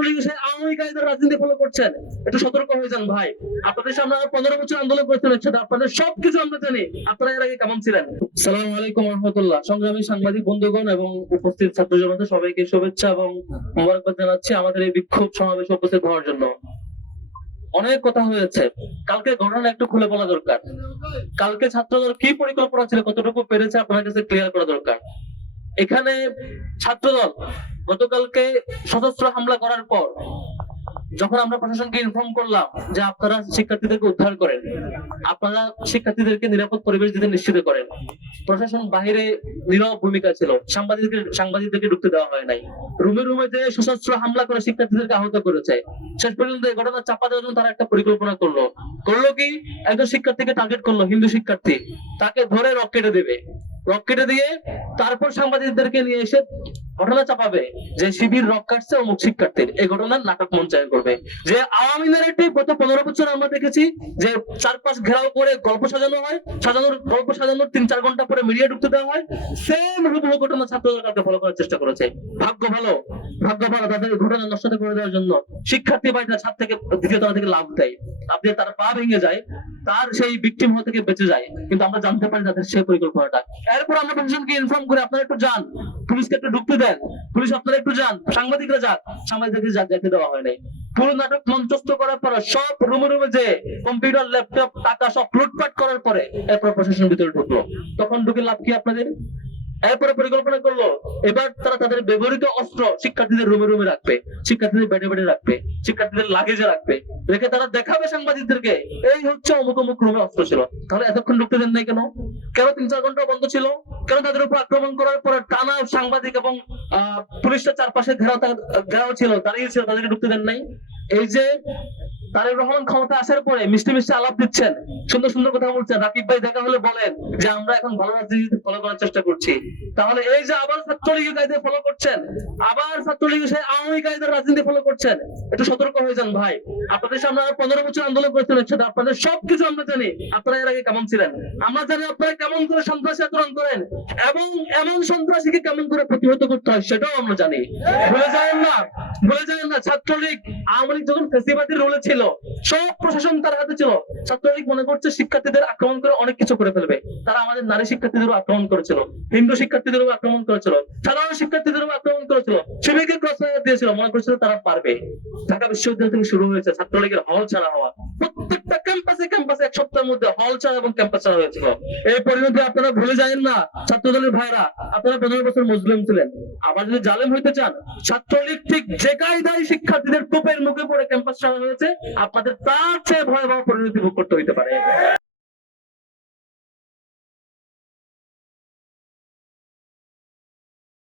ছাত্রলীগ সেই আওয়ামী কায়দার রাজনীতি ফলো করছেন, একটু সতর্ক হয়ে যান ভাই। আপনাদের সামনে 15 বছর আন্দোলন করেছেন একসাথে, আপনাদের সবকিছু আমরা জানি। আপনারা এর আগে কেমন ছিলেন? আসসালামু আলাইকুম রহমতুল্লাহ। সংগ্রামী সাংবাদিক বন্ধুগণ এবং উপস্থিত ছাত্র জনতা, সবাইকে শুভেচ্ছা এবং মোবারকবাদ জানাচ্ছি আমাদের এই বিক্ষোভ সমাবেশে উপস্থিত হওয়ার জন্য। অনেক কথা হয়েছে, কালকে ঘটনা একটু খুলে বলা দরকার। কালকে ছাত্রদের কি পরিকল্পনা ছিল, কতটুকু পেরেছে আপনার কাছে ক্লিয়ার করা দরকার। এখানে ছাত্রদল গতকালকে সশস্ত্র হামলা করার পর যখন আমরা প্রশাসনকে ইনফর্ম করলাম যে আপনারা শিক্ষার্থীদেরকে উদ্ধার করেন, আপনারা শিক্ষার্থীদেরকে নিরাপদ পরিবেশ দিতে নিশ্চিত করেন, প্রশাসন বাহিরে নীরব ভূমিকা ছিল, সাংবাদিকদেরকে ঢুকতে দেওয়া হয় নাই। রুমে রুমে যে সশস্ত্র হামলা করে শিক্ষার্থীদেরকে আহত করেছে। শেষ পর্যন্ত এই ঘটনা চাপা দেওয়ার জন্য তারা একটা পরিকল্পনা করলো কি একজন শিক্ষার্থীকে টার্গেট করলো, হিন্দু শিক্ষার্থী, তাকে ধরে রকেটে দেবে। রকেটে দিয়ে তারপর সাংবাদিকদেরকে নিয়ে এসে ঘটনা চাপাবে যে শিবির রক কাটছে অমুক শিক্ষার্থীর। এই ঘটনার নাটক মঞ্চায়ন করবে। যে আওয়ামী ন্যারেটিভ গত 15 বছর আমরা দেখেছি যে চারপাশ ঘেরাও করে গল্প সাজানো হয়, গল্প সাজানোর 3-4 ঘন্টা পরে মিডিয়া ঢুকতে দেওয়া হয়। সেম হুবহু ঘটনা ছাত্রদের কাছে ফলো করার চেষ্টা করেছে। ভাগ্য ভালো তাদের ঘটনা নষ্ট করে দেওয়ার জন্য শিক্ষার্থী বাড়িটা ছাদ থেকে দ্বিতীয় তলা থেকে লাভ দেয়, লাভ দিয়ে তার পা ভেঙে যায়, তার সেই ভিকটিম হওয়া থেকে বেঁচে যায়। কিন্তু আমরা জানতে পারি তাদের সেই পরিকল্পনাটা। এরপর আমরা প্রশাসনকে ইনফর্ম করে আপনারা একটু যান, পুলিশকে একটু ঢুকতে দেন, পুলিশ আপনারা একটু যান, সাংবাদিকরা যান, সাংবাদিকদের যেতে দেওয়া হয় নাই। পুরো নাটক মঞ্চস্থ করার পর সব রুমে রুমে যে কম্পিউটার ল্যাপটপ টাকা সব লুটপাট করার পরে এরপর প্রশাসনের ভিতরে ঢুকলো। তখন ঢুকে লাভ কি আপনাদের? এরপরে পরিকল্পনা করলো এবার তারা তাদের ব্যবহৃত অস্ত্র শিক্ষার্থীদের রুমে রুমে রাখবে, শিক্ষার্থীদের বেডে বেডে রাখবে, শিক্ষার্থীদের লাগেজে রাখবে, রেখে তারা দেখাবে সাংবাদিকদেরকে এই হচ্ছে অমুক অমুক রুমে অস্ত্র ছিল। তাহলে এতক্ষণ ঢুকতে দেন নাই কেন? 3-4 ঘন্টা বন্ধ ছিল কেন? তাদের উপর আক্রমণ করার পরে টানা সাংবাদিক এবং পুলিশটা চারপাশে ঘেরাও ছিল, দাঁড়িয়ে ছিল, তাদেরকে ঢুকতে দেন নাই। এই যে তারেক রহমান ক্ষমতা আসার পরে মিষ্টি মিষ্টি আলাপ দিচ্ছেন, সুন্দর সুন্দর কথা বলছেন, রাকিব ভাই দেখা হলে বলেন যে আমরা এখন ভালো রাজনীতি ফলো করার চেষ্টা করছি। তাহলে এই যে আবার ছাত্রলীগের কায়দা ফলো করছেন, আবার ছাত্রলীগের সেই আওয়ামী কায়দার রাজনীতি ফলো করছেন, একটু সতর্ক হয়ে যান ভাই। আপনাদের সামনে 15 বছর আন্দোলন করেছেন একসাথে, আপনাদের সবকিছু আমরা জানি। আপনারা এর আগে কেমন ছিলেন আমরা জানি। আপনারা কেমন করে সন্ত্রাসী আচরণ করেন এবং এমন সন্ত্রাসীকে কেমন করে প্রতিহত করতে হয় সেটাও আমরা জানি। ভুলে যাবেন না ছাত্রলীগ আওয়ামী লীগ যখন ফেসিবাদী রোলে ছিল, সব প্রশাসন তার হাতে ছিল। ছাত্রলীগ মনে করছে শিক্ষার্থীদের আক্রমণ করে অনেক কিছু করে ফেলবে। তারা আমাদের নারী শিক্ষার্থীদেরও আক্রমণ করেছিল, হিন্দু শিক্ষার্থীদেরও আক্রমণ করেছিল, সাধারণ শিক্ষার্থীদেরও আক্রমণ করেছিল, শিবিরকে ক্রসফায়ার দিয়েছিল, মনে করছিল তারা পারবে। ঢাকা বিশ্ববিদ্যালয় থেকে শুরু হয়েছে ছাত্রলীগের হল ছাড়া হওয়া। প্রত্যেকটা ক্যাম্পাসে 1 সপ্তাহের মধ্যে হল ছাড়া এবং ক্যাম্পাস ছাড়া হয়েছিল। এই পরিণতি আপনারা ভুলে যাবেন না ছাত্রদলের ভাইরা। আপনারা 15 বছর মুসলিম ছিলেন, আবার যদি জালেম হইতে চান, ছাত্রলীগ ঠিক যে কায়দায় শিক্ষার্থীদের কোপের মুখে পড়ে ক্যাম্পাস ছাড়া হয়েছে, আপনাদের তার চেয়ে ভয়াবহ পরিণতি ভোগ করতে হইতে পারে।